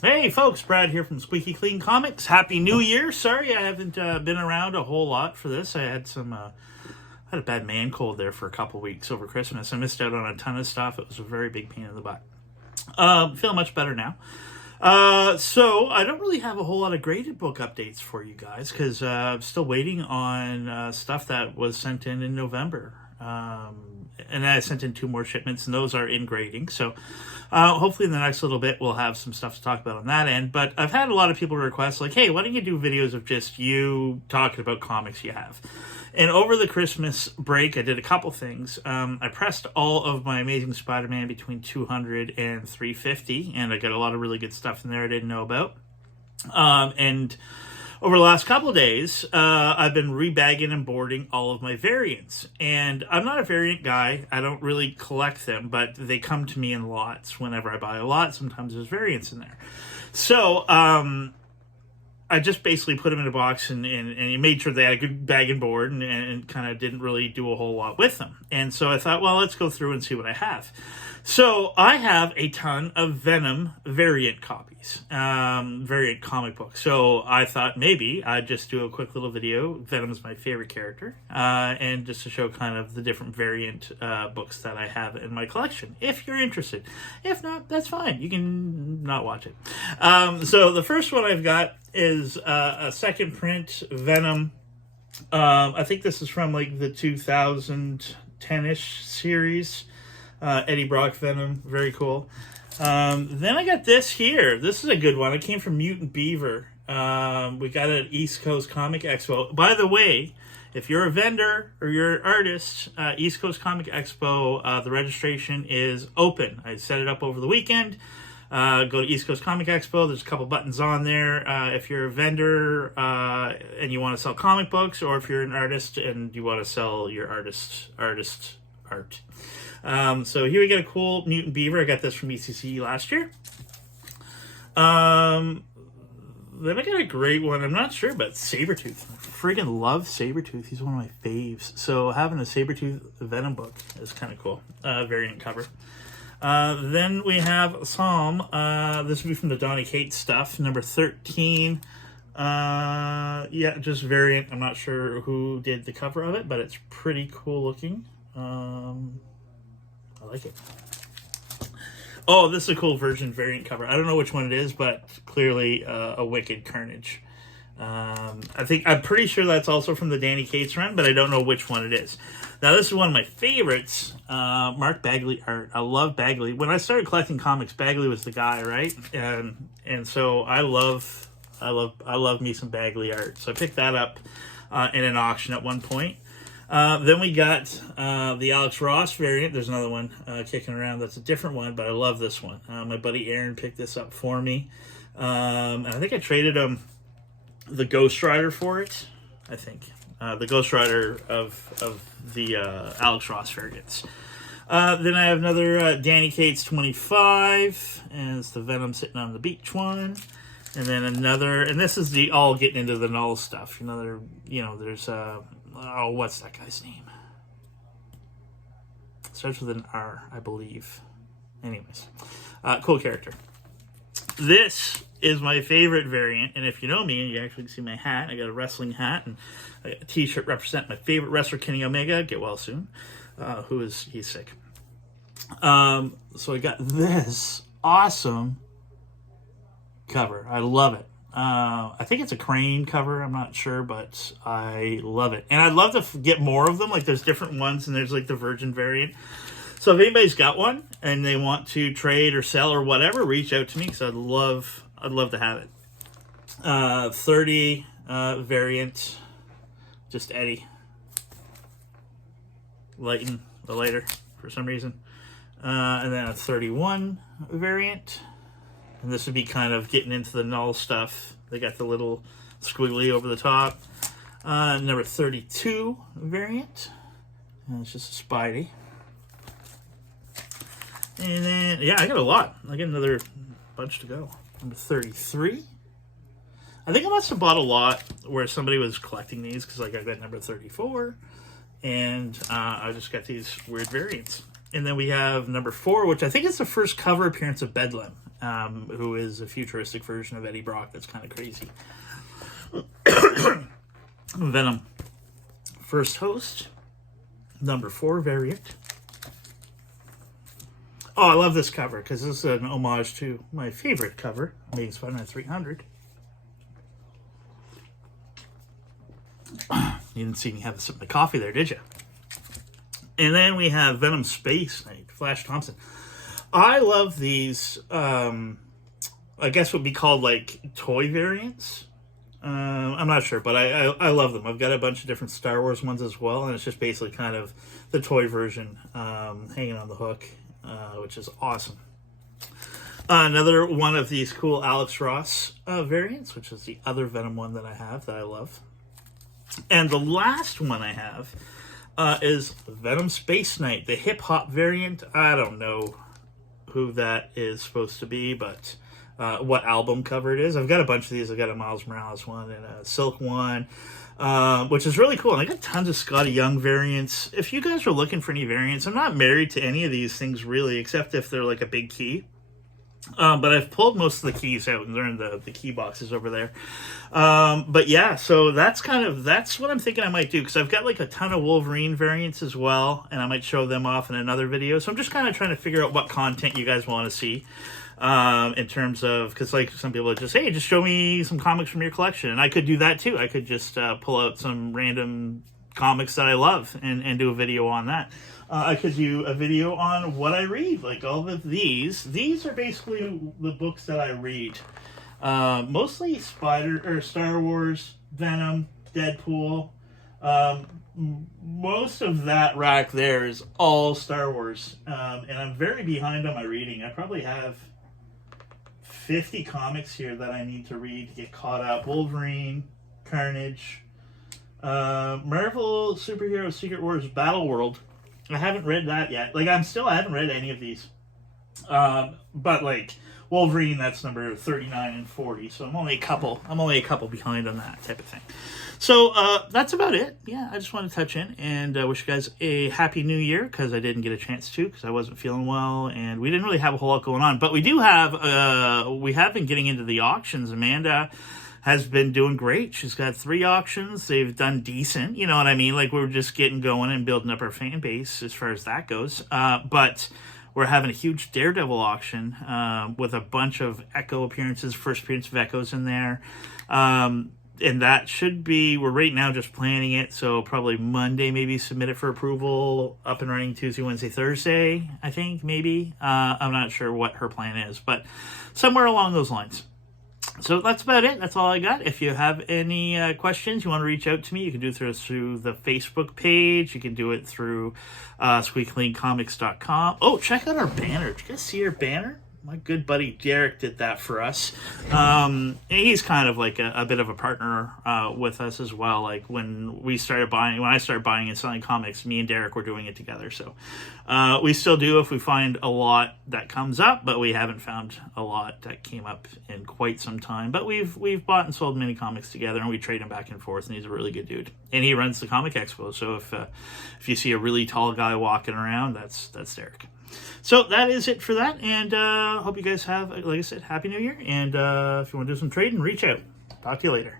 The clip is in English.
Hey folks, Brad here from Squeaky Clean Comics. Happy New Year! Sorry I haven't been around a whole lot for this. I had had a bad man cold there for a couple weeks over Christmas. I missed out on a ton of stuff. It was a very big pain in the butt. Feel much better now. So I don't really have a whole lot of graded book updates for you guys because I'm still waiting on stuff that was sent in November. And I sent in 2 more shipments, and those are in grading. So hopefully in the next little bit, we'll have some stuff to talk about on that end. But I've had a lot of people request, like, hey, why don't you do videos of just you talking about comics you have? And over the Christmas break, I did a couple things. I pressed all of my Amazing Spider-Man between 200 and 350, and I got a lot of really good stuff in there I didn't know about. And over the last couple of days, I've been rebagging and boarding all of my variants. And I'm not a variant guy. I don't really collect them, but they come to me in lots. Whenever I buy a lot, sometimes there's variants in there. So I just basically put them in a box and made sure they had a good bag and board and kind of didn't really do a whole lot with them. And so I thought, well, let's go through and see what I have. So I have a ton of Venom variant copies, variant comic books. So I thought maybe I'd just do a quick little video. Venom's my favorite character, and just to show kind of the different variant books that I have in my collection, if you're interested. If not, that's fine. You can not watch it. So the first one I've got is a second print Venom. I think this is from like the 2010-ish series. Eddie Brock Venom, very cool. Then I got this here. This is a good one. It came from Mutant Beaver. We got it at East Coast Comic Expo. By the way, if you're a vendor or you're an artist, East Coast Comic Expo, the registration is open. I set it up over the weekend. Go to East Coast Comic Expo. There's a couple buttons on there. If you're a vendor and you want to sell comic books, or if you're an artist and you want to sell your artist art. So here we get a cool Mutant Beaver. I got this from ECCE last year. Then I got a great one. I'm not sure about Sabretooth. I friggin' love Sabretooth. He's one of my faves. So having a Sabretooth Venom book is kind of cool. Variant cover. Then we have Psalm. This would be from the Donny Cates stuff. Number 13. Yeah, just variant. I'm not sure who did the cover of it, but it's pretty cool looking. I like it. Oh, this is a cool version variant cover. I don't know which one it is, but clearly a Wicked Carnage. I'm pretty sure that's also from the Donny Cates run, but I don't know which one it is. Now, this is one of my favorites, Mark Bagley art. I love Bagley. When I started collecting comics, Bagley was the guy, right? And so I love me some Bagley art. So I picked that up in an auction at one point. Then we got the Alex Ross variant. There's another one kicking around. That's a different one, but I love this one. My buddy Aaron picked this up for me. And I think I traded him the Ghost Rider for it. I think. The Ghost Rider of the Alex Ross variants. Then I have another Donny Cates 25. And it's the Venom sitting on the beach one. And then another, and this is the all getting into the null stuff. There's what's that guy's name? Starts with an R, I believe. Anyways, cool character. This is my favorite variant, and if you know me and you actually see my hat, I got a wrestling hat and a t-shirt representing my favorite wrestler, Kenny Omega. Get well soon. He's sick. So I got this awesome cover. I love it. I think it's a Crane cover. I'm not sure, but I love it. And I'd love to get more of them. Like, there's different ones, and there's, like, the Virgin variant. So if anybody's got one, and they want to trade or sell or whatever, reach out to me, because I'd love to have it. 30 variant, just Eddie. Lighten the lighter, for some reason. And then a 31 variant. And this would be kind of getting into the null stuff. They got the little squiggly over the top. Number 32 variant. And it's just a Spidey. And then, yeah, I got a lot. I got another bunch to go. Number 33. I think I must have bought a lot where somebody was collecting these, because like I got number 34. And I just got these weird variants. And then we have number 4, which I think is the first cover appearance of Bedlam. who is a futuristic version of Eddie Brock that's kind of crazy. Venom. First host. Number 4 variant. Oh, I love this cover because this is an homage to my favorite cover, Amazing Spider-Man 300. You didn't see me have a sip of coffee there, did you? And then we have Venom Space Knight, Flash Thompson. I love these, I guess would be called like toy variants. I'm not sure, but I love them. I've got a bunch of different Star Wars ones as well, and it's just basically kind of the toy version hanging on the hook, which is awesome. Another one of these cool Alex Ross variants, which is the other Venom one that I have that I love. And the last one I have is Venom Space Knight, the hip-hop variant. I don't know who that is supposed to be, but what album cover it is. I've got a bunch of these. I've got a Miles Morales one and a Silk one, which is really cool. And I got tons of Scotty Young variants. If you guys are looking for any variants, I'm not married to any of these things really, except if they're like a big key. But I've pulled most of the keys out and they're in the key boxes over there. But yeah, so that's what I'm thinking I might do, because I've got like a ton of Wolverine variants as well, and I might show them off in another video. So I'm just kind of trying to figure out what content you guys want to see, in terms of, because like some people just, hey, just show me some comics from your collection. And I could do that too. I could just pull out some random comics that I love and do a video on that. I could do a video on what I read, like all of these. These are basically the books that I read. Mostly Star Wars, Venom, Deadpool. Most of that rack there is all Star Wars. And I'm very behind on my reading. I probably have 50 comics here that I need to read to get caught up. Wolverine, Carnage, Marvel Superhero Secret Wars Battle World. I haven't read that yet. Like, I haven't read any of these. But like Wolverine, that's number 39 and 40. So I'm only a couple behind on that type of thing. So that's about it. Yeah, I just want to touch in and wish you guys a happy new year, because I didn't get a chance to, because I wasn't feeling well and we didn't really have a whole lot going on. But we do have we have been getting into the auctions. Amanda has been doing great. She's got 3 auctions. They've done decent. You know what I mean? Like, we're just getting going and building up our fan base as far as that goes. But we're having a huge Daredevil auction with a bunch of Echo appearances, first appearance of Echoes in there. And that should be, we're right now just planning it. So probably Monday, maybe submit it for approval, up and running Tuesday, Wednesday, Thursday, I think, maybe. I'm not sure what her plan is, but somewhere along those lines. So that's about it. That's all I got. If you have any questions, you want to reach out to me, you can do it through the Facebook page. You can do it through squeakycleancomics.com. Oh, check out our banner. Did you guys see our banner? My good buddy Derek did that for us. And he's kind of like a bit of a partner with us as well. Like when I started buying and selling comics, me and Derek were doing it together. So we still do if we find a lot that comes up, but we haven't found a lot that came up in quite some time. But we've bought and sold many comics together, and we trade them back and forth. And he's a really good dude, and he runs the Comic Expo. So if you see a really tall guy walking around, that's Derek. So that is it for that, and hope you guys have, like I said, Happy New Year, and if you want to do some trading, reach out. Talk to you later.